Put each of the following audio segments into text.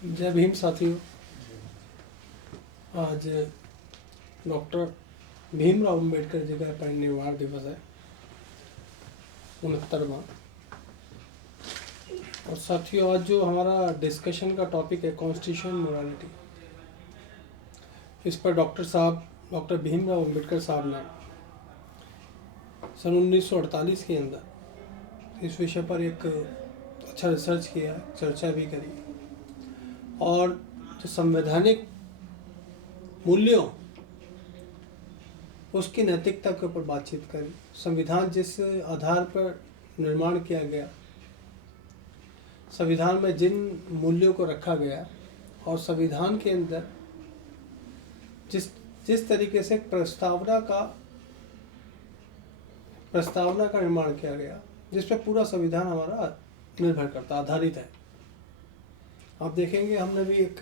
जय भीम साथियों। आज डॉक्टर भीमराव अम्बेडकर जी का परिनिर्वाण दिवस है, 69वां। और साथियों, आज जो हमारा डिस्कशन का टॉपिक है कॉन्स्टिट्यूशन मोरालिटी, इस पर डॉक्टर भीमराव अम्बेडकर साहब ने सन 1948 के अंदर इस विषय पर एक अच्छा रिसर्च किया, चर्चा भी करी और जो संवैधानिक मूल्यों उसकी नैतिकता के ऊपर बातचीत करी। संविधान जिस आधार पर निर्माण किया गया, संविधान में जिन मूल्यों को रखा गया और संविधान के अंदर जिस तरीके से प्रस्तावना का निर्माण किया गया, जिस पर पूरा संविधान हमारा निर्भर करता, आधारित है। आप देखेंगे हमने भी एक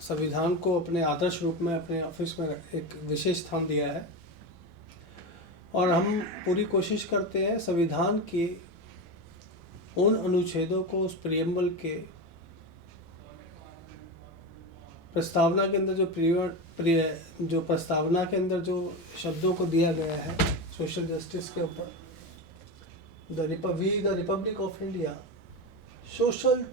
संविधान को अपने आदर्श रूप में अपने ऑफिस में एक विशेष स्थान दिया है और हम पूरी कोशिश करते हैं संविधान के उन अनुच्छेदों को उस प्रियम्बल के प्रस्तावना के अंदर जो प्रस्तावना के अंदर जो शब्दों को दिया गया है सोशल जस्टिस के ऊपर, the Republic of India social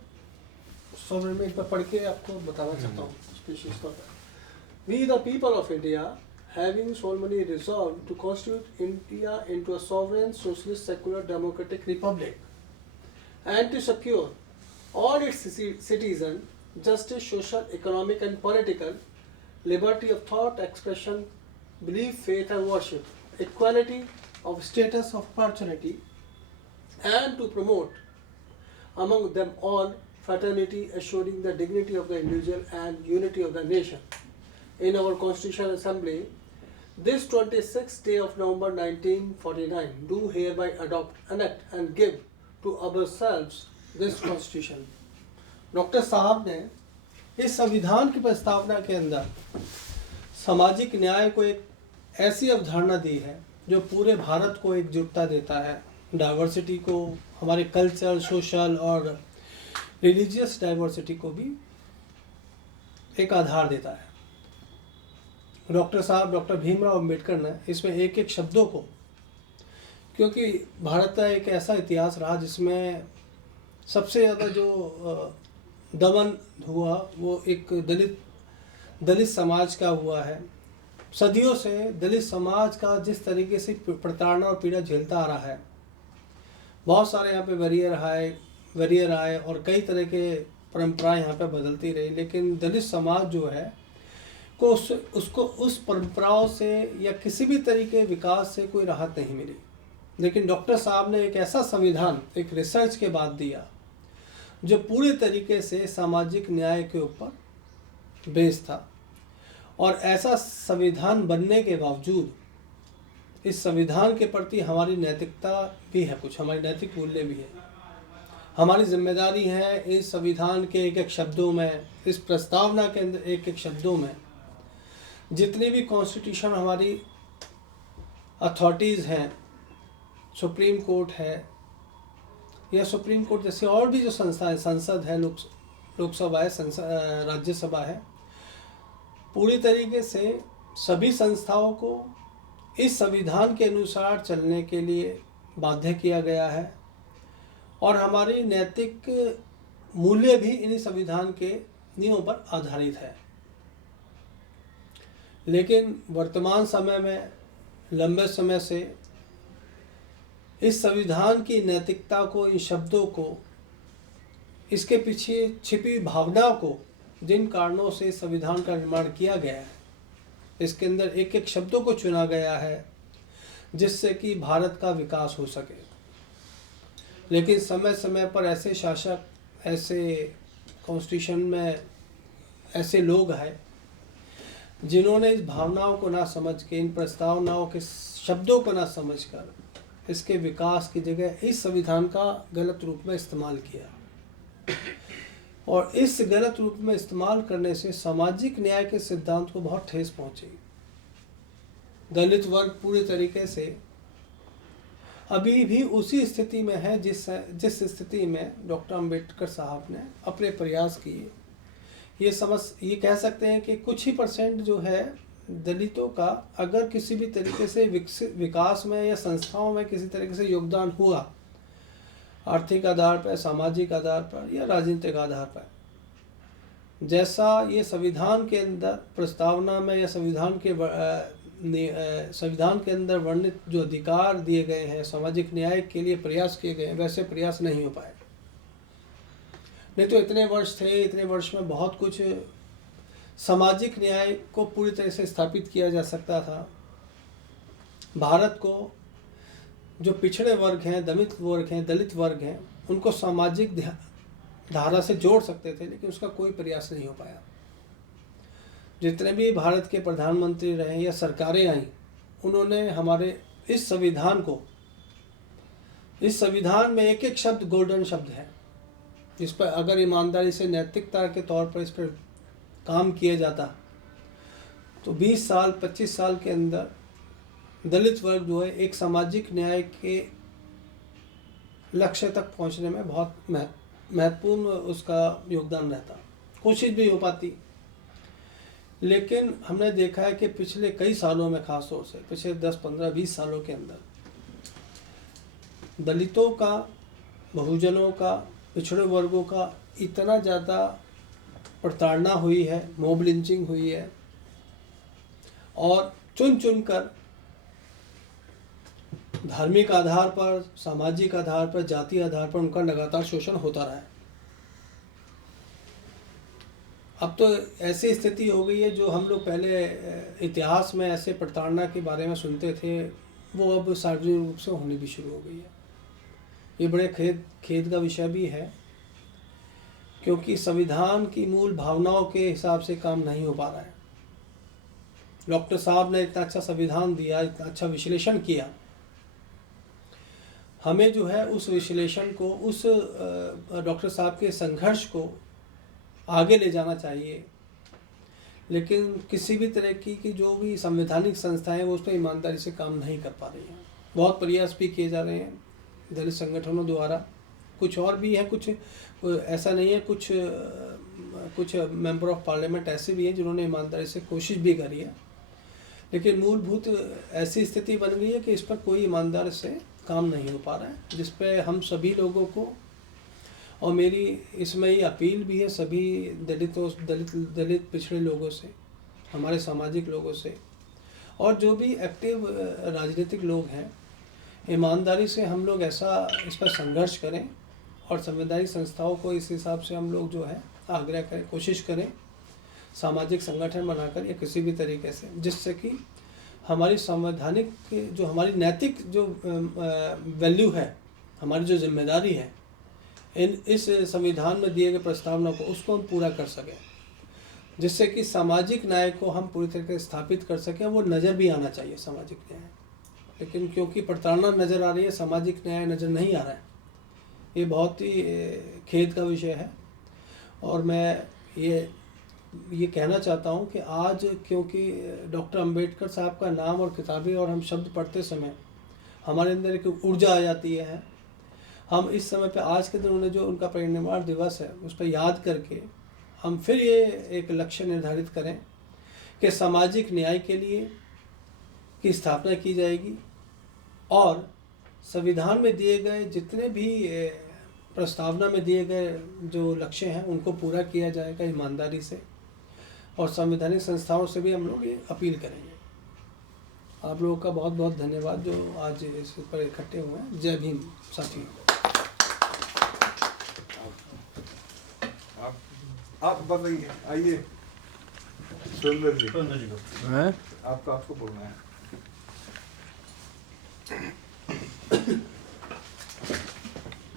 sovereign में एक बार पढ़ के आपको बताना चाहता हूँ स्पेशल तौर पर। We the people of India having solemnly resolved to constitute India into a sovereign socialist secular democratic republic and to secure all its citizens justice, social, economic and political liberty of thought, expression, belief, faith and worship, equality of status of opportunity, and to promote among them all fraternity, assuring the dignity of the individual and unity of the nation. In our Constitutional Assembly, this 26th day of November 1949, do hereby adopt, enact and give to ourselves this Constitution. Doctor साहब ने इस संविधान की प्रस्तावना के अंदर सामाजिक न्याय को एक ऐसी अवधारणा दी है जो पूरे भारत को एकजुटता देता है, डाइवर्सिटी को, हमारे कल्चर, सोशल और रिलीजियस डाइवर्सिटी को भी एक आधार देता है। डॉक्टर भीमराव अम्बेडकर ने इसमें एक एक शब्दों को, क्योंकि भारत का एक ऐसा इतिहास रहा जिसमें सबसे ज़्यादा जो दमन हुआ वो एक दलित समाज का हुआ है। सदियों से दलित समाज का जिस तरीके से प्रताड़ना और पीड़ा झेलता आ रहा है, बहुत सारे यहाँ पे वरीयर आए और कई तरह के परंपराएं यहाँ पे बदलती रही, लेकिन दलित समाज जो है को उसको उस परंपराओं से या किसी भी तरीके विकास से कोई राहत नहीं मिली। लेकिन डॉक्टर साहब ने एक ऐसा संविधान एक रिसर्च के बाद दिया जो पूरे तरीके से सामाजिक न्याय के ऊपर बेस्ड था। और ऐसा संविधान बनने के बावजूद इस संविधान के प्रति हमारी नैतिकता भी है, कुछ हमारी नैतिक मूल्य भी है, हमारी जिम्मेदारी है इस संविधान के एक एक शब्दों में, इस प्रस्तावना के अंदर एक एक शब्दों में जितनी भी कॉन्स्टिट्यूशन हमारी अथॉरिटीज़ हैं, सुप्रीम कोर्ट है या सुप्रीम कोर्ट जैसे और भी जो संस्था है, संसद है, लोकसभा है, राज्यसभा है, पूरी तरीके से सभी संस्थाओं को इस संविधान के अनुसार चलने के लिए बाध्य किया गया है और हमारी नैतिक मूल्य भी इन्हीं संविधान के नियमों पर आधारित है। लेकिन वर्तमान समय में लंबे समय से इस संविधान की नैतिकता को, इन शब्दों को, इसके पीछे छिपी भावना को, जिन कारणों से संविधान का निर्माण किया गया है, इसके अंदर एक एक शब्दों को चुना गया है जिससे कि भारत का विकास हो सके। लेकिन समय समय पर ऐसे शासक, ऐसे कॉन्स्टिट्यूशन में ऐसे लोग हैं जिन्होंने इस भावनाओं को ना समझ के, इन प्रस्तावनाओं के शब्दों को ना समझकर इसके विकास की जगह इस संविधान का गलत रूप में इस्तेमाल किया। और इस गलत रूप में इस्तेमाल करने से सामाजिक न्याय के सिद्धांत को बहुत ठेस पहुंची। दलित वर्ग पूरे तरीके से अभी भी उसी स्थिति में है जिस स्थिति में डॉक्टर अंबेडकर साहब ने अपने प्रयास किए ये कह सकते हैं कि कुछ ही परसेंट जो है दलितों का अगर किसी भी तरीके से विकास में या संस्थाओं में किसी तरीके से योगदान हुआ, आर्थिक आधार पर, सामाजिक आधार पर या राजनीतिक आधार पर, जैसा ये संविधान के अंदर प्रस्तावना में या संविधान के अंदर वर्णित जो अधिकार दिए गए हैं, सामाजिक न्याय के लिए प्रयास किए गए हैं, वैसे प्रयास नहीं हो पाए। नहीं तो इतने वर्ष थे, इतने वर्ष में बहुत कुछ सामाजिक न्याय को पूरी तरह से स्थापित किया जा सकता था। भारत को जो पिछड़े वर्ग हैं, दलित वर्ग हैं, उनको सामाजिक धारा से जोड़ सकते थे, लेकिन उसका कोई प्रयास नहीं हो पाया। जितने भी भारत के प्रधानमंत्री रहे या सरकारें आई, उन्होंने हमारे इस संविधान में एक एक शब्द गोल्डन शब्द है, जिस पर अगर ईमानदारी से नैतिकता के तौर पर इस पर काम किया जाता तो 20 साल 25 साल के अंदर दलित वर्ग जो है एक सामाजिक न्याय के लक्ष्य तक पहुंचने में बहुत महत्वपूर्ण उसका योगदान रहता, कोशिश भी हो पाती। लेकिन हमने देखा है कि पिछले कई सालों में, खास तौर से पिछले 10, 15, 20 सालों के अंदर दलितों का, बहुजनों का, पिछड़े वर्गों का इतना ज़्यादा प्रताड़ना हुई है, मॉब लिंचिंग हुई है, और चुन कर धार्मिक आधार पर, सामाजिक आधार पर, जाति आधार पर उनका लगातार शोषण होता रहा है। अब तो ऐसी स्थिति हो गई है, जो हम लोग पहले इतिहास में ऐसे प्रताड़ना के बारे में सुनते थे, वो अब सार्वजनिक रूप से होनी भी शुरू हो गई है। ये बड़े खेद का विषय भी है, क्योंकि संविधान की मूल भावनाओं के हिसाब से काम नहीं हो पा रहा है। डॉक्टर साहब ने इतना अच्छा संविधान दिया, इतना अच्छा विश्लेषण किया, हमें जो है उस विश्लेषण को, उस डॉक्टर साहब के संघर्ष को आगे ले जाना चाहिए। लेकिन किसी भी तरह की जो भी संवैधानिक संस्थाएं हैं, वो उस पर ईमानदारी से काम नहीं कर पा रही हैं। बहुत प्रयास भी किए जा रहे हैं दलित संगठनों द्वारा, कुछ और भी है, कुछ ऐसा नहीं है, कुछ मेंबर ऑफ पार्लियामेंट ऐसे भी हैं जिन्होंने ईमानदारी से कोशिश भी करी है। लेकिन मूलभूत ऐसी स्थिति बन गई है कि इस पर कोई ईमानदारी से काम नहीं हो पा रहा है, जिस पे हम सभी लोगों को, और मेरी इसमें ये अपील भी है सभी दलित पिछड़े लोगों से, हमारे सामाजिक लोगों से, और जो भी एक्टिव राजनीतिक लोग हैं, ईमानदारी से हम लोग ऐसा इस पर संघर्ष करें और संवैधानिक संस्थाओं को इस हिसाब से हम लोग जो है आग्रह करें, कोशिश करें, सामाजिक संगठन बनाकर या किसी भी तरीके से, जिससे कि हमारी संवैधानिक जो हमारी नैतिक जो वैल्यू है, हमारी जो जिम्मेदारी है इस संविधान में दिए गए प्रस्तावना को, उसको हम पूरा कर सकें, जिससे कि सामाजिक न्याय को हम पूरी तरीके से स्थापित कर सकें। वो नज़र भी आना चाहिए सामाजिक न्याय, लेकिन क्योंकि प्रताड़ना नज़र आ रही है, सामाजिक न्याय नज़र नहीं आ रहा है, ये बहुत ही खेद का विषय है। और मैं ये कहना चाहता हूँ कि आज क्योंकि डॉक्टर अंबेडकर साहब का नाम और किताबें और हम शब्द पढ़ते समय हमारे अंदर एक ऊर्जा आ जाती है, हम इस समय पे आज के दिन उन्हें जो उनका परिनिर्वाण दिवस है उस पर याद करके हम फिर ये एक लक्ष्य निर्धारित करें कि सामाजिक न्याय के लिए की स्थापना की जाएगी, और संविधान में दिए गए जितने भी प्रस्तावना में दिए गए जो लक्ष्य हैं उनको पूरा किया जाएगा ईमानदारी से, और संवैधानिक संस्थाओं से भी हम लोग ये अपील करेंगे। आप लोगों का बहुत बहुत धन्यवाद जो आज इस पर इकट्ठे हुए हैं। जय भीम साथियों। आप बताइए, आइए सुंदर जी, हैं? आपको बोलना है।